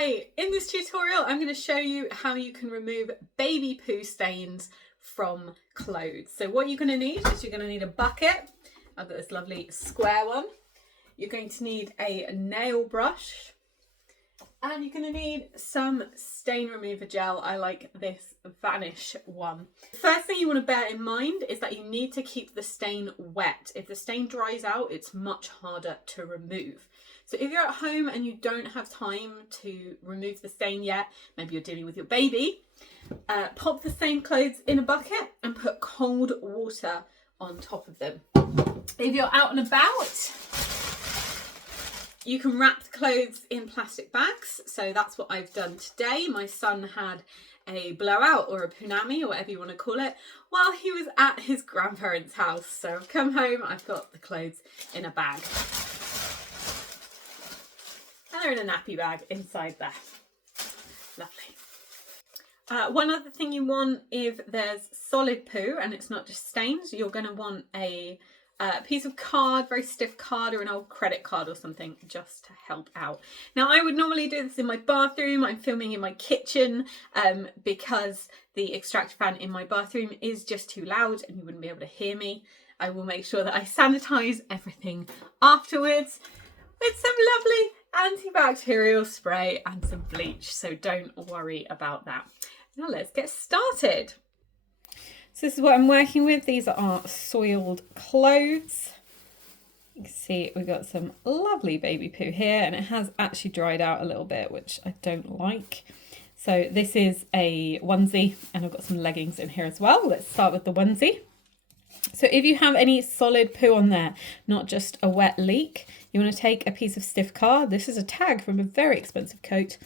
Hi, in this tutorial I'm going to show you how you can remove baby poo stains from clothes. So what you're going to need is you're going to need a bucket. I've got this lovely square one. You're going to need a nail brush and you're going to need some stain remover gel. I like this Vanish one. The first thing you want to bear in mind is that you need to keep the stain wet. If the stain dries out, it's much harder to remove. So if you're at home and you don't have time to remove the stain yet, maybe you're dealing with your baby, pop the stained clothes in a bucket and put cold water on top of them. If you're out and about, you can wrap the clothes in plastic bags. So that's what I've done today. My son had a blowout or a punami or whatever you want to call it while he was at his grandparents' house. So I've come home, I've got the clothes in a bag. And they're in a nappy bag inside there. Lovely. One other thing you want, if there's solid poo and it's not just stains, you're going to want a piece of card, very stiff card, or an old credit card or something, just to help out. Now I would normally do this in my bathroom. I'm filming in my kitchen because the extractor fan in my bathroom is just too loud and you wouldn't be able to hear me. I will make sure that I sanitize everything afterwards with some lovely antibacterial spray and some bleach, so don't worry about that. Now let's get started. So this is what I'm working with. These are soiled clothes. You can see we've got some lovely baby poo here, and it has actually dried out a little bit, which I don't like. So this is a onesie, and I've got some leggings in here as well. Let's start with the onesie. So if you have any solid poo on there, not just a wet leak, you want to take a piece of stiff card. This is a tag from a very expensive coat.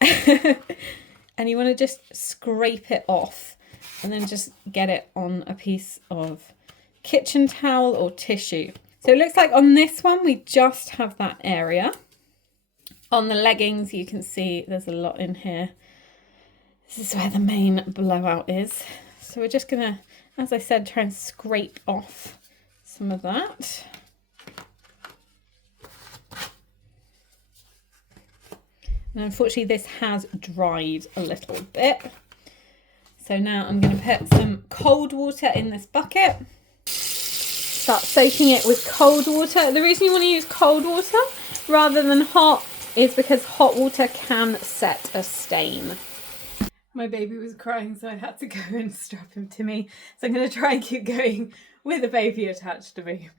And you want to just scrape it off and then just get it on a piece of kitchen towel or tissue. So it looks like on this one, we just have that area. On the leggings, you can see there's a lot in here. This is where the main blowout is. So we're just gonna, as I said, try and scrape off some of that. And unfortunately this has dried a little bit. So now I'm going to put some cold water in this bucket. Start soaking it with cold water. The reason you want to use cold water rather than hot is because hot water can set a stain. My baby was crying, so I had to go and strap him to me. So I'm going to try and keep going with the baby attached to me.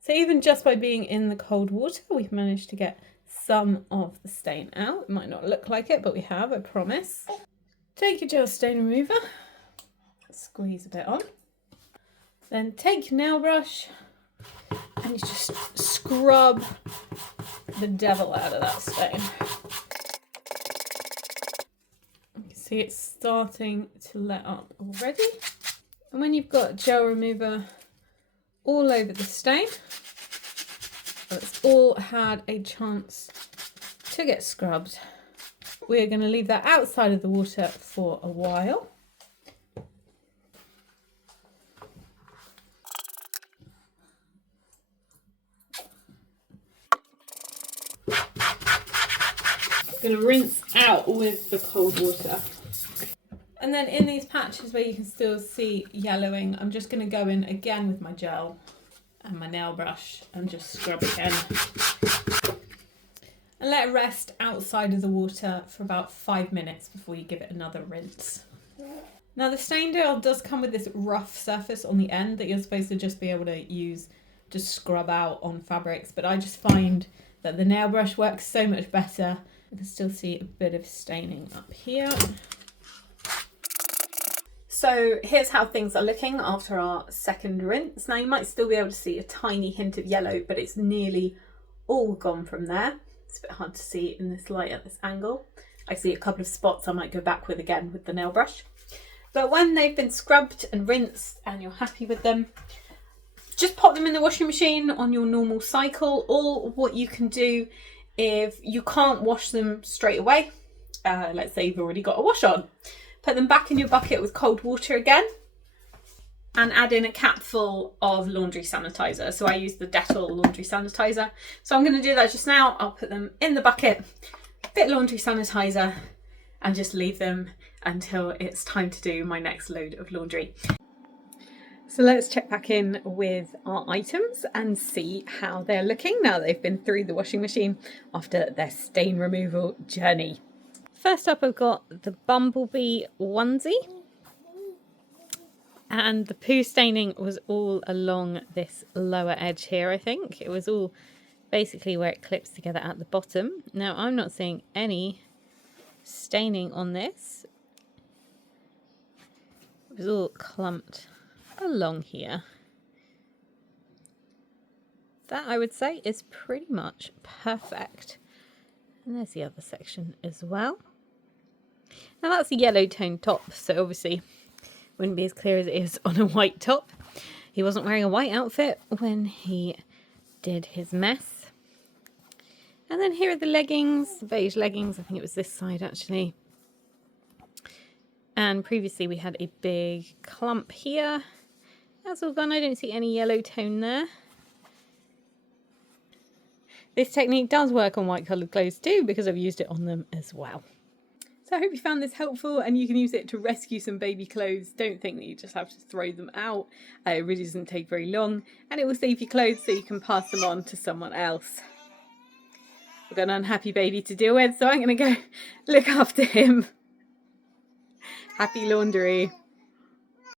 So even just by being in the cold water, we've managed to get some of the stain out. It might not look like it, but we have, I promise. Take your gel stain remover, squeeze a bit on. Then take your nail brush and you just scrub the devil out of that stain. You can see it's starting to let up already. And when you've got gel remover all over the stain, it's all had a chance to get scrubbed, we're going to leave that outside of the water for a while. Going to rinse out with the cold water. And then in these patches where you can still see yellowing, I'm just going to go in again with my gel and my nail brush and just scrub again. And let it rest outside of the water for about 5 minutes before you give it another rinse. Now the stain gel does come with this rough surface on the end that you're supposed to just be able to use to scrub out on fabrics, but I just find that the nail brush works so much better. You can still see a bit of staining up here. So here's how things are looking after our second rinse. Now you might still be able to see a tiny hint of yellow, but it's nearly all gone from there. It's a bit hard to see in this light at this angle. I see a couple of spots I might go back with again with the nail brush. But when they've been scrubbed and rinsed and you're happy with them, just pop them in the washing machine on your normal cycle. Or what you can do if you can't wash them straight away, let's say you've already got a wash on, put them back in your bucket with cold water again. and add in a capful of laundry sanitizer. So I use the Dettol laundry sanitizer. So I'm going to do that just now. I'll put them in the bucket, bit laundry sanitizer, and just leave them until it's time to do my next load of laundry. So let's check back in with our items and see how they're looking now that they've been through the washing machine after their stain removal journey. First up, I've got the bumblebee onesie. And the poo staining was all along this lower edge here, I think. It was all basically where it clips together at the bottom. Now, I'm not seeing any staining on this. It was all clumped along here. That, I would say, is pretty much perfect. And there's the other section as well. Now, that's a yellow tone top, so obviously wouldn't be as clear as it is on a white top. He wasn't wearing a white outfit when he did his mess. And then here are the leggings, beige leggings. I think it was this side actually. And previously we had a big clump here. That's all gone. I don't see any yellow tone there. This technique does work on white coloured clothes too, because I've used it on them as well. So I hope you found this helpful and you can use it to rescue some baby clothes. Don't think that you just have to throw them out. It really doesn't take very long, and it will save you clothes so you can pass them on to someone else. We've got an unhappy baby to deal with, so I'm going to go look after him. Happy laundry.